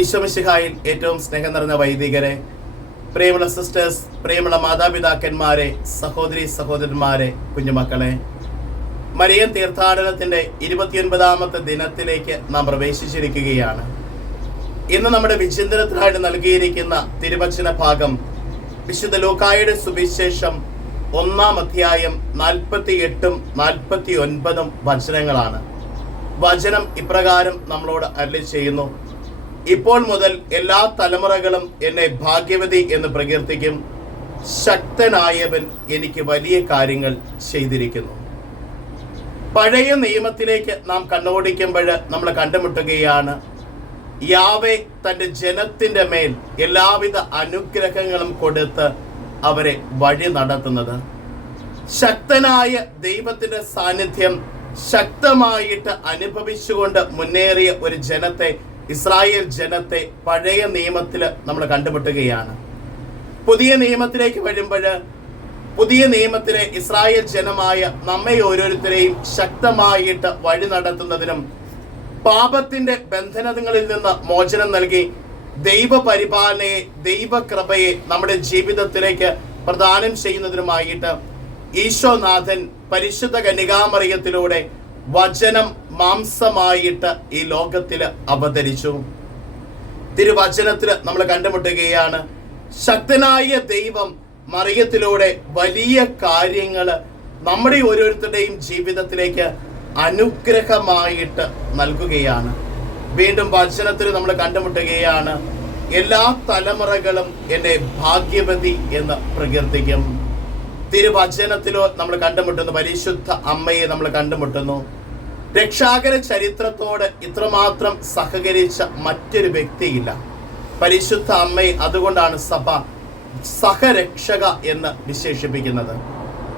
ഈശ്വമിശിഹായിൽ ഏറ്റവും സ്നേഹം നിറഞ്ഞ വൈദികരെ പ്രിയമുള്ള സിസ്റ്റേഴ്സ് പ്രിയമുള്ള മാതാപിതാക്കന്മാരെ സഹോദരി സഹോദരന്മാരെ കുഞ്ഞുമക്കളെ മരിയൻ തീർത്ഥാടനത്തിന്റെ ഇരുപത്തിയൊൻപതാമത്തെ ദിനത്തിലേക്ക് നാം പ്രവേശിച്ചിരിക്കുകയാണ്. ഇന്ന് നമ്മുടെ വിചിന്തനത്തിനായിട്ട് നൽകിയിരിക്കുന്ന തിരുവചന ഭാഗം വിശുദ്ധ ലോക്കായുടെ സുവിശേഷം ഒന്നാം അധ്യായം നാൽപ്പത്തി എട്ടും നാൽപ്പത്തി ഒൻപതും വചനങ്ങളാണ്. വചനം ഇപ്രകാരം നമ്മളോട് അരളി ചെയ്യുന്നു. ഇപ്പോൾ മുതൽ എല്ലാ തലമുറകളും എന്നെ ഭാഗ്യവതി എന്ന് പ്രകീർത്തിക്കും. ശക്തനായവൻ എനിക്ക് വലിയ കാര്യങ്ങൾ ചെയ്തിരിക്കുന്നു. പഴയ നിയമത്തിലേക്ക് നാം കണ്ണോടിക്കുമ്പോൾ നമ്മൾ കണ്ടുമുട്ടുകയാണ് യാവെ തന്റെ ജനത്തിന്റെ മേൽ എല്ലാവിധ അനുഗ്രഹങ്ങളും കൊടുത്ത് അവരെ വഴി നടത്തുന്നത്. ശക്തനായ ദൈവത്തിന്റെ സാന്നിധ്യം ശക്തമായിട്ട് അനുഭവിച്ചുകൊണ്ട് മുന്നേറിയ ഒരു ജനത്തെ ഇസ്രായേൽ ജനത്തെ പഴയ നിയമത്തിൽ നമ്മൾ കണ്ടുമുട്ടുകയാണ്. പുതിയ നിയമത്തിലേക്ക് വരുമ്പോൾ പുതിയ നിയമത്തിലെ ഇസ്രായേൽ ജനമായ നമ്മെ ഓരോരുത്തരെയും ശക്തമായിട്ട് വഴി നടത്തുന്നതിനും പാപത്തിന്റെ ബന്ധനങ്ങളിൽ നിന്ന് മോചനം നൽകി ദൈവപരിപാലനയെ ദൈവകൃപയെ നമ്മുടെ ജീവിതത്തിലേക്ക് പ്രദാനം ചെയ്യുന്നതിനുമായിട്ട് ഈശോനാഥൻ പരിശുദ്ധ കന്യകാമറിയത്തിലൂടെ വചനം മാംസമായിട്ട് ഈ ലോകത്തിൽ അവതരിച്ചു. തിരുവചനത്തിൽ നമ്മൾ കണ്ടുമുട്ടുകയാണ് ശക്തനായ ദൈവം മറിയത്തിലൂടെ വലിയ കാര്യങ്ങൾ നമ്മുടെ ഓരോരുത്തരുടെയും ജീവിതത്തിലേക്ക് അനുഗ്രഹമായിട്ട് നൽകുകയാണ്. വീണ്ടും വചനത്തിൽ നമ്മൾ കണ്ടുമുട്ടുകയാണ് എല്ലാ തലമുറകളും എന്നെ ഭാഗ്യവതി എന്ന് പ്രകീർത്തിക്കും. തിരുവചനത്തിലോ നമ്മൾ കണ്ടുമുട്ടുന്നു പരിശുദ്ധ അമ്മയെ നമ്മൾ കണ്ടുമുട്ടുന്നു. രക്ഷാകര ചരിത്രത്തോട് ഇത്രമാത്രം സഹകരിച്ച മറ്റൊരു വ്യക്തിയില്ല. പരിശുദ്ധ അമ്മയെ അതുകൊണ്ടാണ് സഭ സഹരക്ഷക എന്ന് വിശേഷിപ്പിക്കുന്നത്.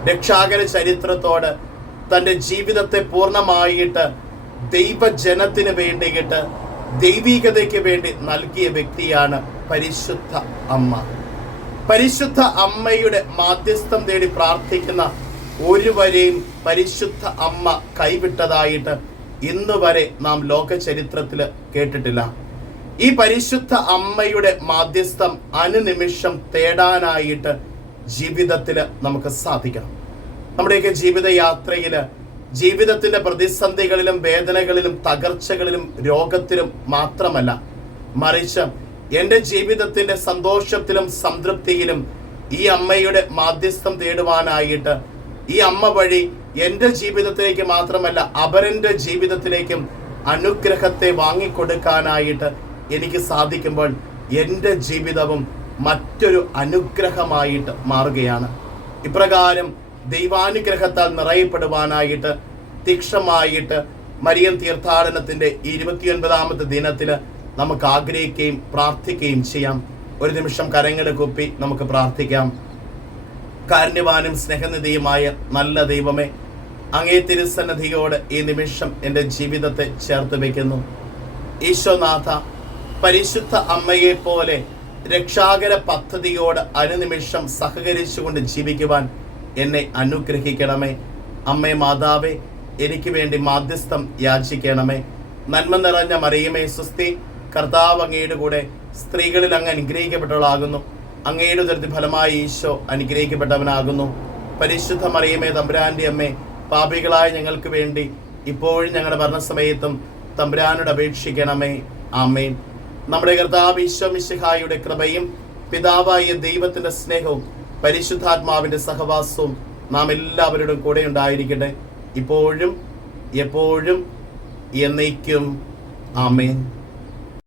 രക്ഷാകര ചരിത്രത്തോട് തന്റെ ജീവിതത്തെ പൂർണമായിട്ട് ദൈവജനത്തിന് വേണ്ടിയിട്ട് ദൈവികതയ്ക്ക് വേണ്ടി നൽകിയ വ്യക്തിയാണ് പരിശുദ്ധ അമ്മ. പരിശുദ്ധ അമ്മയുടെ മാധ്യസ്ഥം തേടി പ്രാർത്ഥിക്കുന്ന ഒരുവരെയും പരിശുദ്ധ അമ്മ കൈവിട്ടതായിട്ട് ഇന്ന് വരെ നാം ലോക ചരിത്രത്തിൽ കേട്ടിട്ടില്ല. ഈ പരിശുദ്ധ അമ്മയുടെ മാധ്യസ്ഥം അനുനിമിഷം തേടാനായിട്ട് ജീവിതത്തിൽ നമുക്ക് സാധിക്കണം. നമ്മുടെയൊക്കെ ജീവിതയാത്രയിൽ ജീവിതത്തിന്റെ പ്രതിസന്ധികളിലും വേദനകളിലും തകർച്ചകളിലും രോഗത്തിലും മാത്രമല്ല മറിച്ച് എന്റെ ജീവിതത്തിന്റെ സന്തോഷത്തിലും സംതൃപ്തിയിലും ഈ അമ്മയുടെ മാധ്യസ്ഥം തേടുവാനായിട്ട് ഈ അമ്മ വഴി എന്റെ ജീവിതത്തിലേക്ക് മാത്രമല്ല അപരന്റെ ജീവിതത്തിലേക്കും അനുഗ്രഹത്തെ വാങ്ങിക്കൊടുക്കാനായിട്ട് എനിക്ക് സാധിക്കുമ്പോൾ എന്റെ ജീവിതവും മറ്റൊരു അനുഗ്രഹമായിട്ട് മാറുകയാണ്. ഇപ്രകാരം ദൈവാനുഗ്രഹത്താൽ നിറയപ്പെടുവാനായിട്ട് തീക്ഷമായിട്ട് മരിയൻ തീർത്ഥാടനത്തിന്റെ ഇരുപത്തിയൊൻപതാമത്തെ ദിനത്തിൽ നമുക്ക് ആഗ്രഹിക്കുകയും പ്രാർത്ഥിക്കുകയും ചെയ്യാം. ഒരു നിമിഷം കരങ്ങൾ കുപ്പി നമുക്ക് പ്രാർത്ഥിക്കാം. കാരുണ്യവാനും സ്നേഹനിധിയുമായ നല്ല ദൈവമേ അങ്ങേ തിരുസന്നധിയോട് ഈ നിമിഷം എന്റെ ജീവിതത്തെ ചേർത്ത് വയ്ക്കുന്നു. ഈശോനാഥ പരിശുദ്ധ അമ്മയെ പോലെ രക്ഷാകര പദ്ധതിയോട് അനുനിമിഷം സഹകരിച്ചുകൊണ്ട് ജീവിക്കുവാൻ എന്നെ അനുഗ്രഹിക്കണമേ. അമ്മേ മാതാവേ എനിക്ക് വേണ്ടി മാധ്യസ്ഥം യാചിക്കണമേ. നന്മ നിറഞ്ഞ മറിയമേ സുസ്തി കർത്താവ് അങ്ങയുടെ കൂടെ സ്ത്രീകളിൽ അങ്ങ് അനുഗ്രഹിക്കപ്പെട്ടവളാകുന്നു. അങ്ങയുടെ ഉദരത്തിൽ ഫലമായി ഈശോ അനുഗ്രഹിക്കപ്പെട്ടവനാകുന്നു. പരിശുദ്ധ മറിയമേ തമ്പുരാന്റെ അമ്മേ പാപികളായ ഞങ്ങൾക്ക് വേണ്ടി ഇപ്പോഴും ഞങ്ങളുടെ ഭരണസമയത്തും തമ്പുരാനോട് അപേക്ഷിക്കണമേ. ആമേൻ. നമ്മുടെ കർത്താവ് ഈശോ മിശിഹായുടെ കൃപയും പിതാവായ ദൈവത്തിന്റെ സ്നേഹവും പരിശുദ്ധാത്മാവിന്റെ സഹവാസവും നാം എല്ലാവരുടെയും കൂടെ ഉണ്ടായിരിക്കട്ടെ. ഇപ്പോഴും എപ്പോഴും എന്നേക്കും. ആമേൻ.